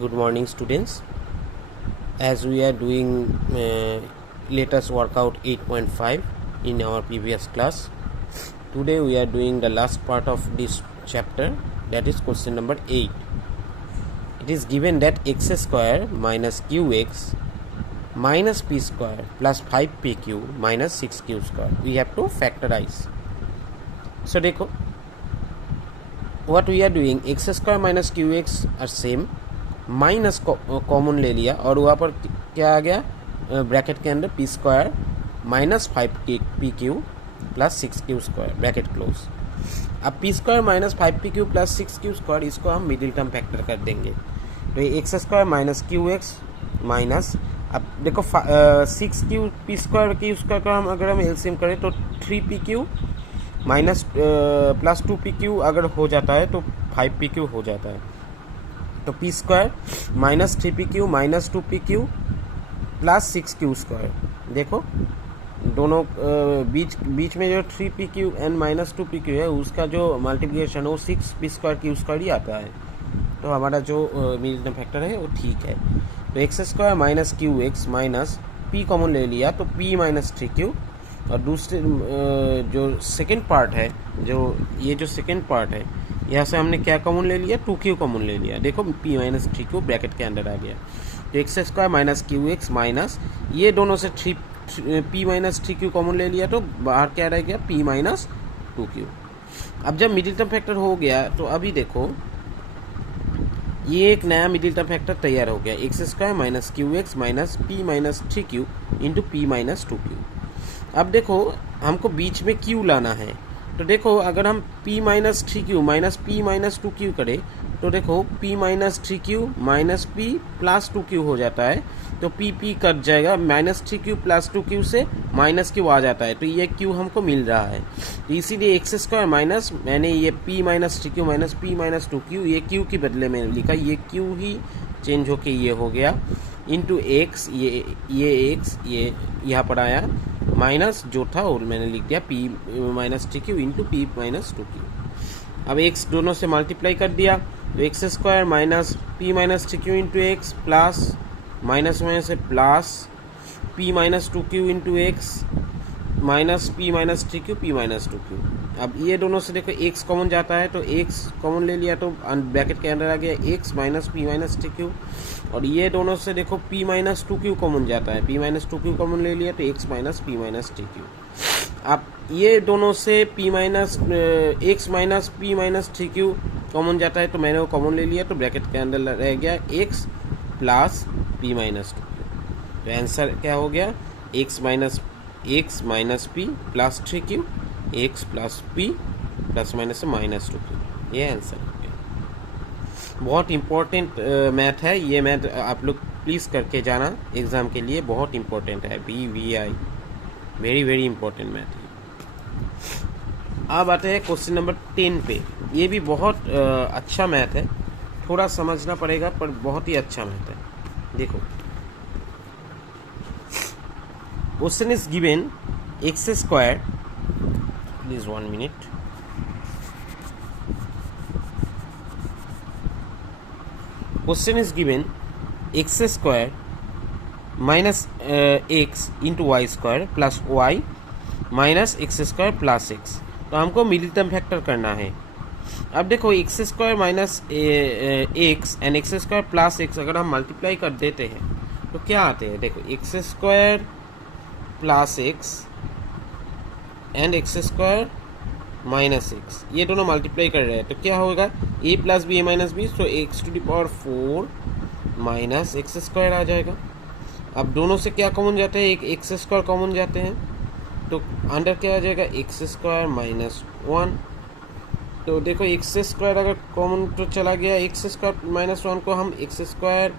Good morning, students. As we are doing let us work out 8.5 in our previous class. Today we are doing the last part of this chapter, that is question number 8. It is given that x square minus qx minus p square plus 5pq minus 6q square. We have to factorize. So देखो, what we are doing, x square minus qx are same, minus common ले लिया और वहाँ पर क्या आ गया, bracket के अंदर p square minus 5pq plus 6q square bracket close. अब p square minus 5pq plus 6q square, इसको हम मिडिल टर्म फैक्टर कर देंगे. तो ये x square minus qx minus, अब देखो 6q P square Q square का अगर हम एलसीएम करें तो 3pq माइनस प्लस 2pq अगर हो जाता है तो 5pq हो जाता है. तो P square minus 3pq minus 2pq plus 6q square. देखो दोनों बीच में जो 3pq एंड माइनस 2pq है उसका जो मल्टीप्लिकेशन है वो 6p स्क्वायर क्यू स्क्वायर ही आता है. तो हमारा जो मिडिल टर्म फैक्टर है वो ठीक है. तो x square minus qx minus p common ले लिया तो p माइनस 3q, और दूसरे जो सेकेंड पार्ट है, ये जो सेकेंड पार्ट है यहाँ से हमने क्या कॉमन ले लिया, 2q कॉमन ले लिया. देखो p माइनस 3q ब्रैकेट के अंदर आ गया. तो x square minus qx minus ये दोनों से p माइनस 3q कॉमन ले लिया तो बाहर क्या रह गया, p माइनस 2q. अब जब मिडिल टर्म फैक्टर हो गया तो अभी देखो ये एक नया मिडिल टर्म फैक्टर तैयार हो गया, x square minus qx minus p minus 3q into p minus 2q. अब देखो हमको बीच में q लाना है. तो देखो अगर हम p minus 3q minus p minus 2q करें तो देखो p minus 3q minus p plus 2q हो जाता है. तो p कट जाएगा, माइनस 3q प्लस 2q से माइनस q आ जाता है. तो ये q हमको मिल रहा है. तो इसीलिए एक्स स्क्वायर माइनस, मैंने ये p minus 3q minus p minus 2q ये q के बदले में लिखा, ये q ही चेंज होके ये हो गया इंटू एक्स, ये x ये यहाँ पर आया माइनस जो था और मैंने लिख दिया p minus 3q into p minus 2q. अब x दोनों से मल्टीप्लाई कर दिया तो x square minus p minus 3q into x plus minus में से plus p minus 2q into x minus p minus 3q p minus 2q. अब ये दोनों से देखो x कॉमन जाता है तो x कॉमन ले लिया तो ब्रैकेट के अंदर आ गया x minus p minus 3q, और ये दोनों से देखो p माइनस 2q कॉमन जाता है, p माइनस 2q कॉमन ले लिया तो x minus p minus 3q. अब ये दोनों से p minus x minus p minus 3q common जाता है तो मैंने वो कॉमन ले लिया तो ब्रैकेट के अंदर रह गया x plus p minus 2q. तो आंसर क्या हो गया, x minus p plus 3q x plus p plus minus minus 2q. ये आंसर हो गया. बहुत इम्पोर्टेंट मैथ है ये. मैथ आप लोग प्लीज़ करके जाना, एग्ज़ाम के लिए बहुत इम्पोर्टेंट है. BVI very very important math है. अब आते हैं क्वेश्चन नंबर 10 पे. ये भी बहुत अच्छा मैथ है, थोड़ा समझना पड़ेगा पर बहुत ही अच्छा मैथ है. देखो question is given X square, please 1 minute. Question is given X square minus X into Y square plus Y minus x square plus x. तो हमको मिडिल टर्म फैक्टर करना है. अब देखो X square minus X and X square plus X अगर हम multiply कर देते हैं तो क्या आते हैं, देखो X square plus x and X square minus x, ये दोनों मल्टीप्लाई कर रहे हैं तो क्या होगा, a plus b a minus b, so x to the power 4 minus x square आ जाएगा. अब दोनों से क्या कॉमन जाते हैं, एक एक्स स्क्वायर कॉमन जाते हैं तो अंडर क्या आ जाएगा, एक्स स्क्वायर माइनस 1. तो देखो एक्स स्क्वायर अगर कॉमन तो चला गया, एक्स स्क्वायर माइनस 1 को हम एक्स स्क्वायर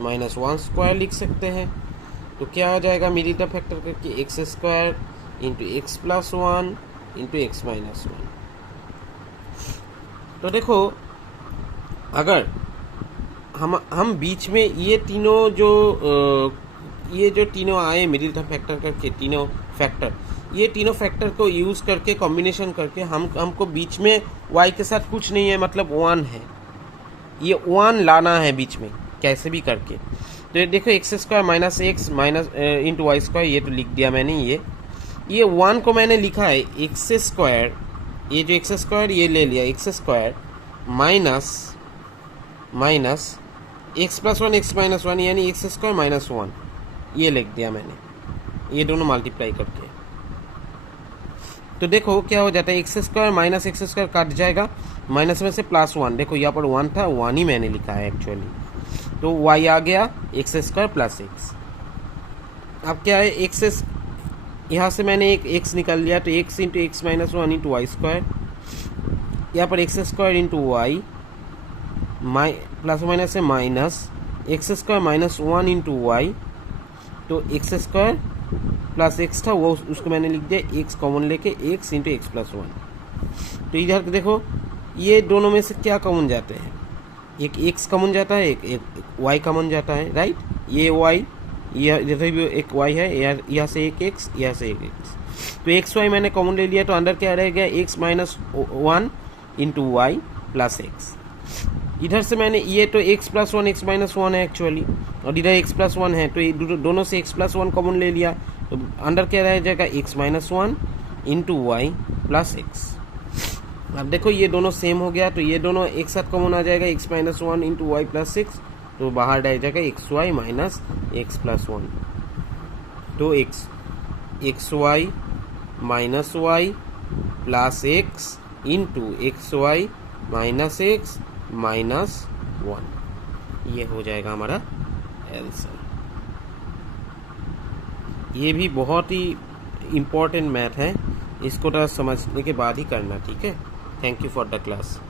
माइनस 1 स्क्वायर लिख सकते हैं. तो क्या आ जाएगा मिडिल टर्म फैक्टर करके, x square into x plus 1 into x minus 1. तो देखो अगर हम बीच में ये जो तीनों आए मिडिल टर्म फैक्टर करके, तीनों फैक्टर, ये तीनों फैक्टर को यूज़ करके कॉम्बिनेशन करके हमको बीच में y के साथ कुछ नहीं है, मतलब 1 है, ये 1 लाना है बीच में. कैसे भी करके। तो ये देखो X square minus x minus into Y square, ये तो लिख दिया मैंने। ये 1 को मैंने लिखा है एक्स स्क्वायर, ये जो एक्स स्क्वायर ये ले लिया x square minus x plus 1 x minus 1 यानी एक्स स्क्वायर माइनस 1, ये लिख दिया मैंने, ये दोनों मल्टीप्लाई करके। तो देखो क्या हो जाता है, x square minus x square काट जाएगा, माइनस में से प्लस 1, देखो यहाँ पर 1 था, 1 ही मैंने लिखा है एक्चुअली। तो y आ गया एक्स स्क्वायर प्लस एक्स। अब क्या है, एक्स यहाँ से मैंने एक x निकाल लिया, तो x into x minus 1 into Y square, यहाँ पर x square into Y plus minus से minus x square minus 1 into y, तो एक्स स्क्वायर प्लस एक्स था वो उसको मैंने लिख दिया एक्स कॉमन लेके एक्स इंटू एक्स प्लस 1। तो इधर देखो ये दोनों में से क्या कॉमन जाते हैं, एक एक्स कॉमन जाता है, एक वाई कॉमन जाता है, राइट। ये वाई, इधर भी एक वाई है, यहाँ से एक एक्स, यहाँ से एक एक्स, तो एक्स वाई मैंने कॉमन ले लिया, तो अंदर क्या रह गया X minus 1 into Y plus X. इधर से मैंने ये तो x प्लस 1 एक्स माइनस 1 है एक्चुअली, और इधर x प्लस 1 है, तो ये दोनों से x प्लस 1 कॉमन ले लिया, तो अंदर क्या रह जाएगा x minus 1 into Y plus X. अब देखो ये दोनों सेम हो गया, तो ये दोनों एक साथ कॉमन आ जाएगा, x minus 1 into Y plus x, तो बाहर रह जाएगा x y minus x plus 1। तो x y minus y plus x into x y minus x minus 1, ये हो जाएगा हमारा आंसर। ये भी बहुत ही इम्पोर्टेंट मैथ है, इसको थोड़ा समझने के बाद ही करना, ठीक है। Thank you for the class.